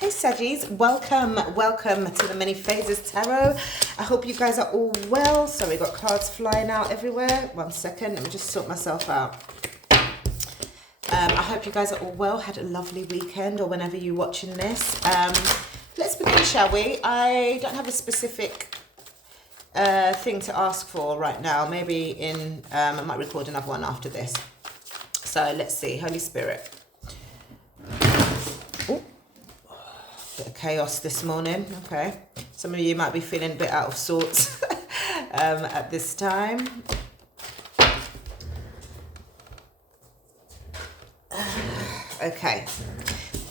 Hey Saggies, welcome to the Many Phases Tarot. I hope you guys are all well. Sorry, got cards flying out everywhere. 1 second, let me just sort myself out. I hope you guys are all well, had a lovely weekend or whenever you're watching this. Let's begin, shall we? I don't have a specific thing to ask for right now. Maybe I might record another one after this. So let's see, Holy Spirit. Bit of chaos this morning, okay. Some of you might be feeling a bit out of sorts at this time. Okay,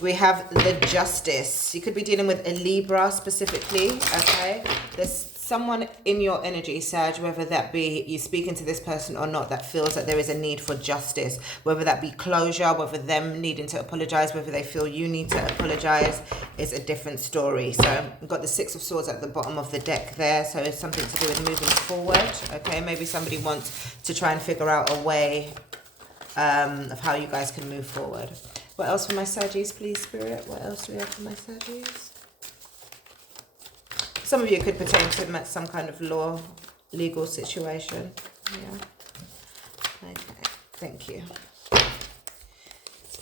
we have the Justice. You could be dealing with a Libra specifically, okay. There's someone in your energy, Sag, whether that be you speaking to this person or not, that feels that there is a need for justice, whether that be closure, whether them needing to apologize, whether they feel you need to apologize, is a different story. So we've got the Six of Swords at the bottom of the deck there, so it's something to do with moving forward, okay. Maybe somebody wants to try and figure out a way of how you guys can move forward. What else for my Saggies, please, Spirit? What else do we have for my Saggies? Some of you could pertain to some kind of legal situation. Yeah. Okay, thank you.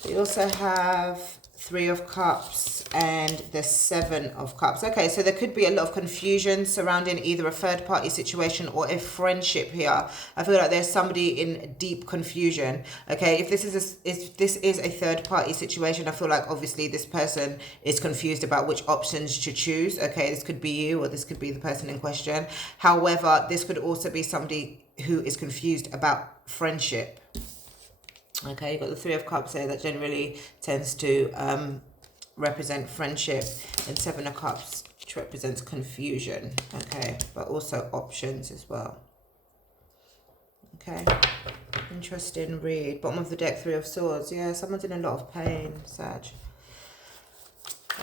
We also have Three of Cups and the Seven of Cups. Okay, so there could be a lot of confusion surrounding either a third party situation or a friendship here. I feel like there's somebody in deep confusion. Okay, if this is a third party situation, I feel like obviously this person is confused about which options to choose. Okay, this could be you or this could be the person in question. However, this could also be somebody who is confused about friendship. Okay, you've got the Three of Cups here that generally tends to represent friendship, and Seven of Cups, which represents confusion. Okay, but also options as well. Okay, interesting read. Bottom of the deck, Three of Swords. Yeah, someone's in a lot of pain, Sag.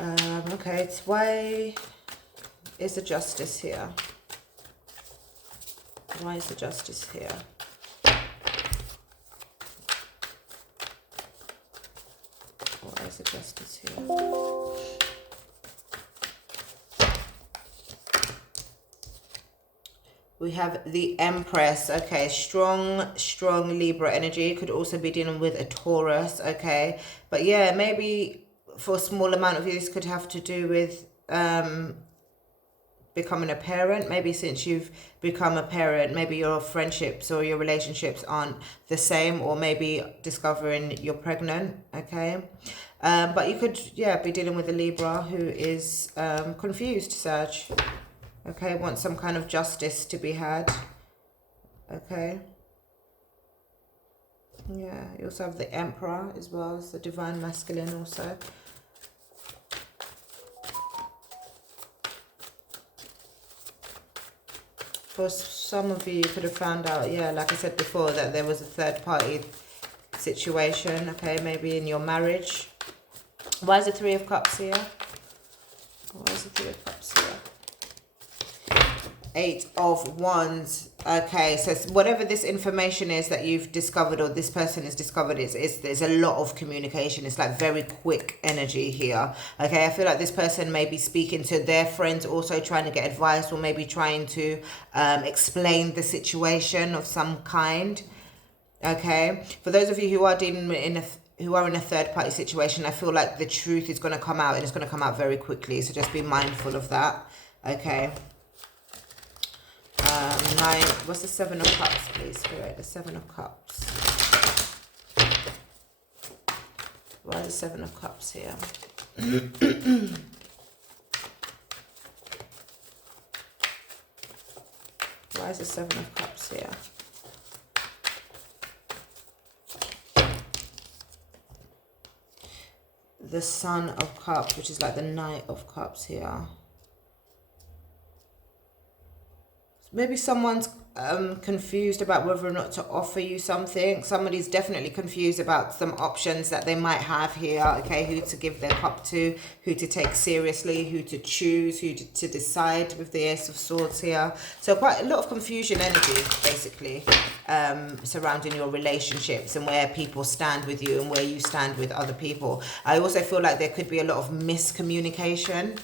Okay, it's why is the Justice here? Why is the Justice here? Why is the Justice here? We have the Empress. Okay, strong Libra energy. Could also be dealing with a Taurus. Okay, but yeah, maybe for a small amount of you, this could have to do with becoming a parent. Maybe since you've become a parent, maybe your friendships or your relationships aren't the same, or maybe discovering you're pregnant. Okay, but you could, yeah, be dealing with a Libra who is confused, Sag. Okay, wants some kind of justice to be had. Okay, yeah, you also have the Emperor as well as the Divine Masculine also. For some of you, you could have found out, yeah, like I said before, that there was a third party situation, okay, maybe in your marriage. Why is the Three of Cups here? Why is the Three of Cups here? Eight of Wands. Okay, so whatever this information is that you've discovered or this person has discovered, there's a lot of communication. It's like very quick energy here. Okay, I feel like this person may be speaking to their friends, also trying to get advice, or maybe trying to explain the situation of some kind. Okay, for those of you who are dealing in a third party situation, I feel like the truth is going to come out, and it's going to come out very quickly. So just be mindful of that. Okay. What's the Seven of Cups, please, Spirit? The Seven of Cups. Why is the Seven of Cups here? Why is the Seven of Cups here? The Sun of Cups, which is like the Knight of Cups here. maybe someone's confused about whether or not to offer you something. Somebody's definitely confused about some options that they might have here. Okay, who to give their cup to, who to take seriously, who to choose, who to decide with the Ace of Swords here. So quite a lot of confusion energy, basically, surrounding your relationships and where people stand with you and where you stand with other people. I also feel like there could be a lot of miscommunication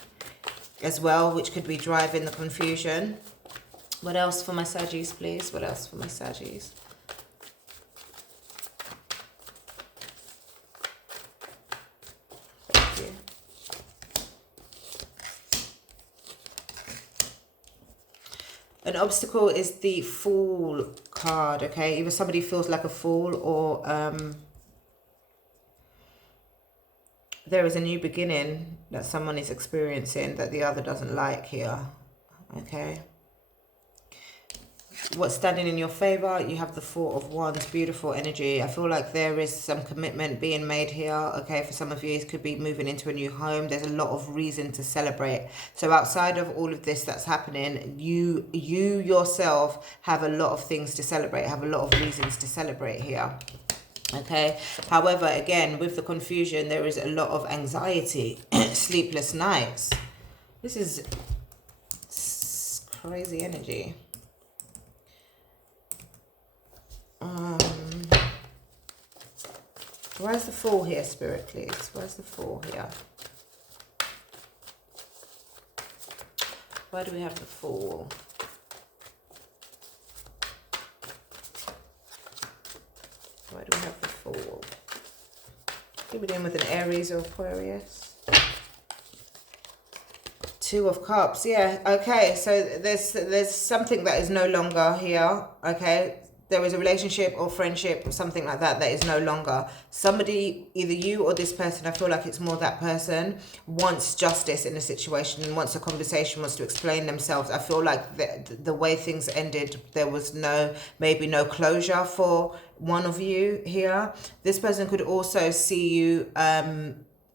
as well, which could be driving the confusion. What else for my Saggies, please? What else for my Saggies? Thank you. An obstacle is the Fool card, okay? Either somebody feels like a fool or there is a new beginning that someone is experiencing that the other doesn't like here, okay? What's standing in your favor? You have the Four of Wands, beautiful energy. I feel like there is some commitment being made here. Okay, for some of you, it could be moving into a new home. There's a lot of reason to celebrate. So outside of all of this that's happening, you yourself have a lot of things to celebrate, have a lot of reasons to celebrate here. Okay, however, again, with the confusion, there is a lot of anxiety, sleepless nights. This is crazy energy. Where's the Fool here, Spirit, please? Where's the Fool here? Where do we have the Fool? Where do we have the Fool? Could be dealing with an Aries or Aquarius. Two of Cups, yeah, okay. So there's something that is no longer here, okay? There is a relationship or friendship or something like that that is no longer. Somebody, either you or this person, I feel like it's more that person, wants justice in a situation, wants a conversation, wants to explain themselves. I feel like the way things ended, there was maybe no closure for one of you here. This person could also see you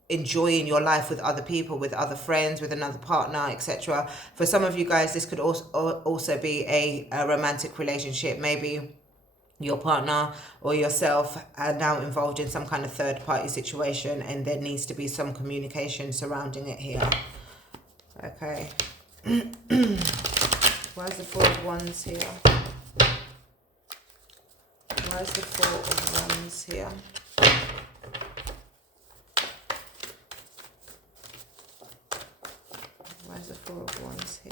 enjoying your life with other people, with other friends, with another partner, etc. For some of you guys, this could also be a romantic relationship. Maybe your partner or yourself are now involved in some kind of third-party situation, and there needs to be some communication surrounding it here. Okay. Where's the Four of Wands here? Where's the Four of Wands here? Where's the Four of Wands here?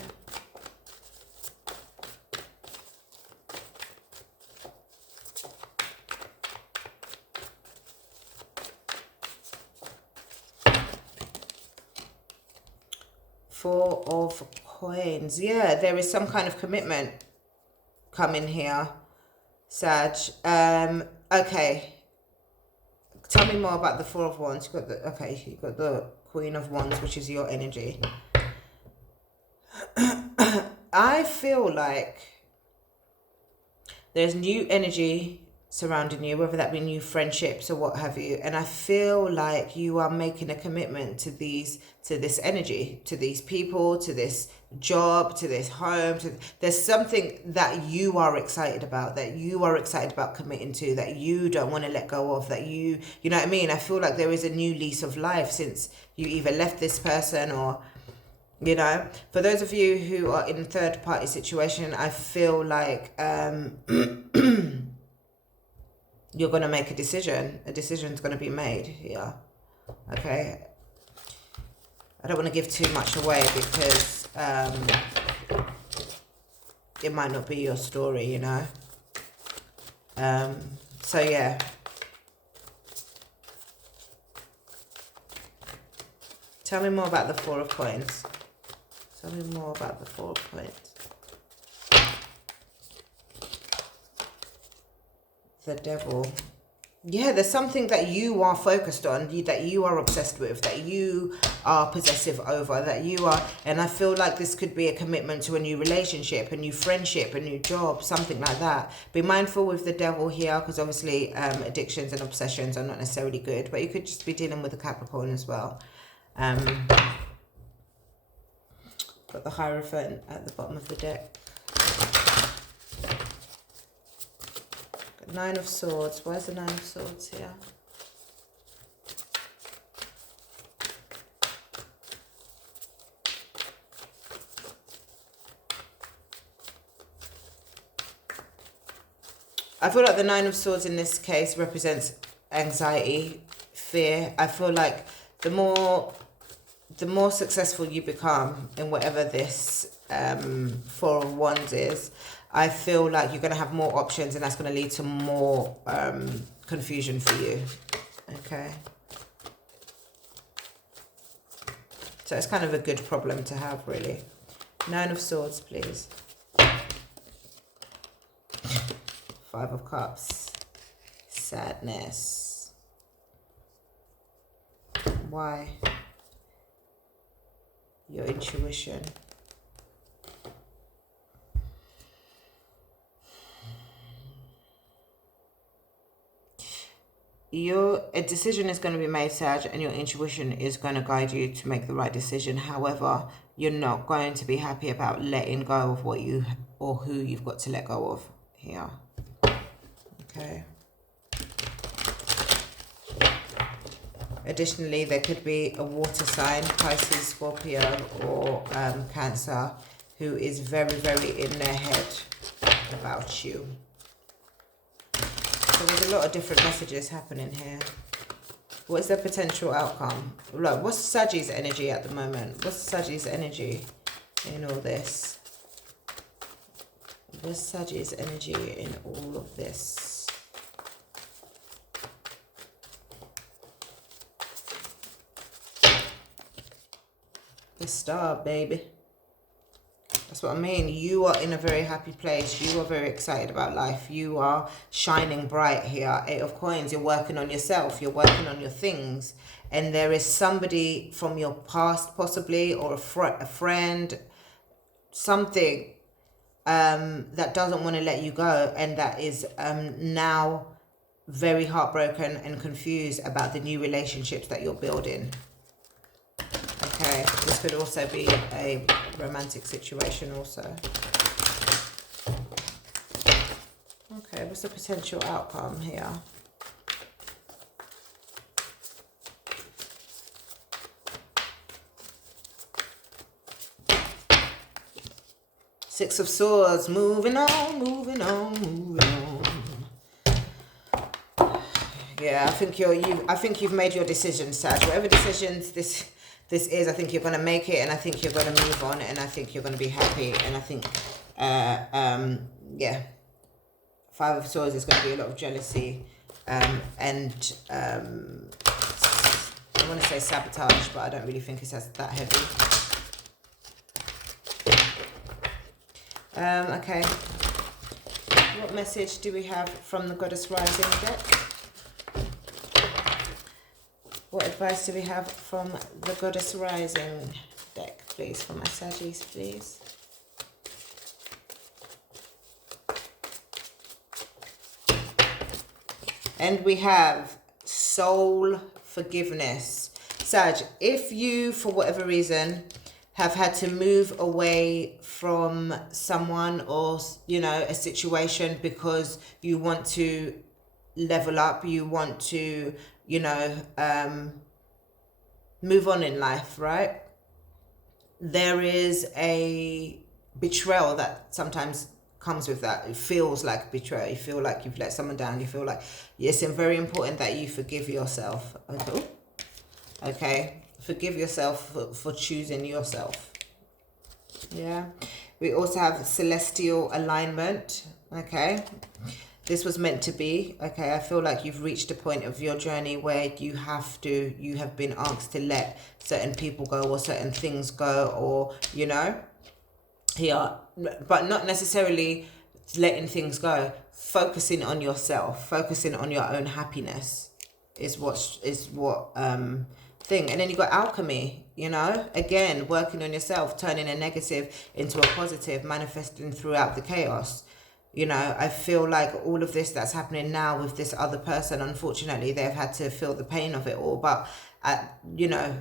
Four of Coins. Yeah, there is some kind of commitment coming here, Sag. Okay. Tell me more about the Four of Wands. You've got the Queen of Wands, which is your energy. I feel like there's new energy surrounding you, whether that be new friendships or what have you, and I feel like you are making a commitment to this energy, to these people, to this job, to this home. There's something that you are excited about, committing to, that you don't want to let go of, that you know what I mean. I feel like there is a new lease of life since you either left this person or, you know, for those of you who are in third party situation, I feel like you're going to make a decision. A decision's going to be made here. Okay. I don't want to give too much away because it might not be your story, you know. So yeah. Tell me more about the Four of Coins. Tell me more about the Four of Coins. The Devil. Yeah, there's something that you are focused on, that you are obsessed with, that you are possessive over, that you are, and I feel like this could be a commitment to a new relationship, a new friendship, a new job, something like that. Be mindful with the Devil here, because obviously addictions and obsessions are not necessarily good, but you could just be dealing with a Capricorn as well. Got the Hierophant at the bottom of the deck. Nine of Swords. Why is the Nine of Swords here? I feel like the Nine of Swords in this case represents anxiety, fear. I feel like the more successful you become in whatever this Four of Wands is, I feel like you're going to have more options, and that's going to lead to more confusion for you. Okay. So it's kind of a good problem to have, really. Nine of Swords, please. Five of Cups. Sadness. Why? Your intuition. A decision is going to be made, Sag, and your intuition is going to guide you to make the right decision. However, you're not going to be happy about letting go of what you or who you've got to let go of here. Okay. Additionally, there could be a water sign, Pisces, Scorpio, or Cancer, who is very, very in their head about you. So there's a lot of different messages happening here. What is the potential outcome? Look, what's Sagi's energy at the moment? What's Sagi's energy in all this? What's Sagi's energy in all of this? The Star, baby. That's what I mean. You are in a very happy place. You are very excited about life. You are shining bright here. Eight of Coins. You're working on yourself. You're working on your things. And there is somebody from your past, possibly, or a friend, something that doesn't want to let you go, and that is now very heartbroken and confused about the new relationships that you're building. Okay, this could also be a romantic situation also. Okay, what's the potential outcome here? Six of Swords, moving on, moving on, moving on. Yeah, I think you've made your decision, Sag. Whatever decisions this is, I think you're going to make it, and I think you're going to move on, and I think you're going to be happy, and I think, yeah, Five of Swords is going to be a lot of jealousy, and I want to say sabotage, but I don't really think it's that heavy. Okay, what message do we have from the Goddess Rising deck? What advice do we have from the Goddess Rising deck, please, for my Saggies, please? And we have soul forgiveness. Sag, if you, for whatever reason, have had to move away from someone or, you know, a situation because you want to level up, you want to, you know, move on in life, right? There is a betrayal that sometimes comes with that. It feels like betrayal. You feel like you've let someone down. You feel like it's very important that you forgive yourself. Okay, okay. Forgive yourself for choosing yourself. Yeah. We also have celestial alignment. Okay. This was meant to be. Okay. I feel like you've reached a point of your journey where you have been asked to let certain people go or certain things go, or, you know, here, but not necessarily letting things go. Focusing on yourself, focusing on your own happiness is what thing. And then you got alchemy, you know, again, working on yourself, turning a negative into a positive, manifesting throughout the chaos. You know, I feel like all of this that's happening now with this other person, unfortunately, they've had to feel the pain of it all. But, you know,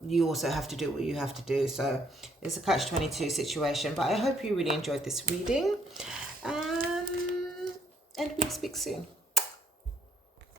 you also have to do what you have to do. So it's a catch-22 situation. But I hope you really enjoyed this reading. and we'll speak soon.